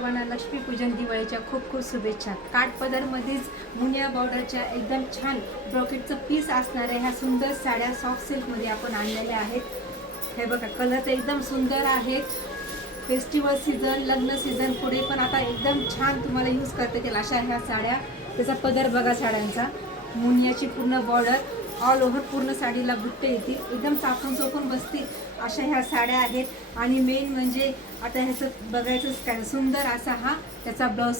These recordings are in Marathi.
सर्वांना लक्ष्मीपूजन दिवाळीच्या खूप खूप शुभेच्छा। काठपदरमध्येच मुनिया बॉर्डरच्या एकदम छान ब्रॉकेटचं पीस असणाऱ्या ह्या सुंदर साड्या सॉफ्ट सिल्कमध्ये आपण आणलेल्या आहेत। हे बघा कलर तर एकदम सुंदर आहेत। फेस्टिवल सीझन, लग्न सीझन पुढे पण आता एकदम छान तुम्हाला यूज करता येतील अशा ह्या साड्या। त्याचा पदर बघा साड्यांचा, मुनियाची पूर्ण बॉर्डर, ऑल ओव्हर पूर्ण साडीला बुट्टे येतील, एकदम चापून चोपून बसतील अशा ह्या साड्या आहेत। आणि मेन म्हणजे आता ह्याचं बघायचंच काय, सुंदर असा हा त्याचा ब्लाऊज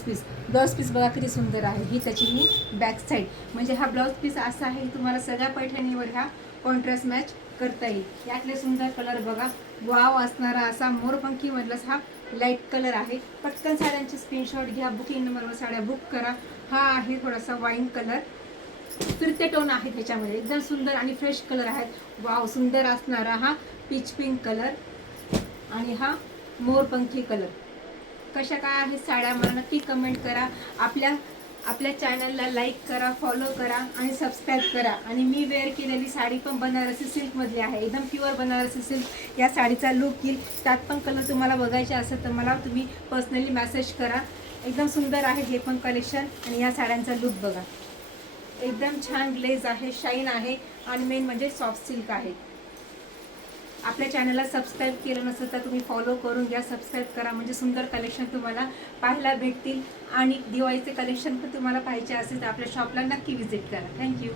पीस बघा किती सुंदर आहे। ही त्याची ही बॅक साईड, म्हणजे हा ब्लाऊज पीस असा आहे तुम्हाला सगळ्या पैठणीवर ह्या कॉन्ट्रास्ट मॅच करता येईल। यातले सुंदर कलर बघा, वाव असणारा असा मोरपंखी मधलाच हा लाईट कलर आहे। पटकन साड्यांचे स्क्रीनशॉट घ्या, बुकिंग नंबरवर साड्या बुक करा। हा आहे थोडासा वाईन कलर, फिरते टोन आहे त्याच्यामध्ये, एकदम सुंदर आणि फ्रेश कलर आहेत। वाव सुंदर असणारा हा पीच पिंक कलर आणि हा मोरपंखी कलर। कशा काय आहेत साड्या मला नक्की कमेंट करा। आपल्या चॅनलला लाईक करा, फॉलो करा आणि सबस्क्राईब करा। आणि मी वेअर केलेली साडी पण बनारसी सिल्कमधली आहे, एकदम प्युअर बनारसी सिल्क या साडीचा लुक येईल। त्यात पण कलर तुम्हाला बघायचे असेल तर मला तुम्ही पर्सनली मेसेज करा। एकदम सुंदर आहे हे पण कलेक्शन। आणि या साड्यांचा लुक बघा, एकदम छान ग्लेज आहे, शाईन आहे आणि मेन म्हणजे सॉफ्ट सिल्क आहे। आपल्या चॅनलला सबस्क्राईब केलं नसेल तर तुम्ही फॉलो करून घ्या, सबस्क्राईब करा, म्हणजे सुंदर कलेक्शन तुम्हाला पाहायला भेटतील। आणि दिवाळीचे कलेक्शन पण तुम्हाला पाहिजे असेल तर आपल्या शॉपला नक्की व्हिजिट करा। थँक्यू।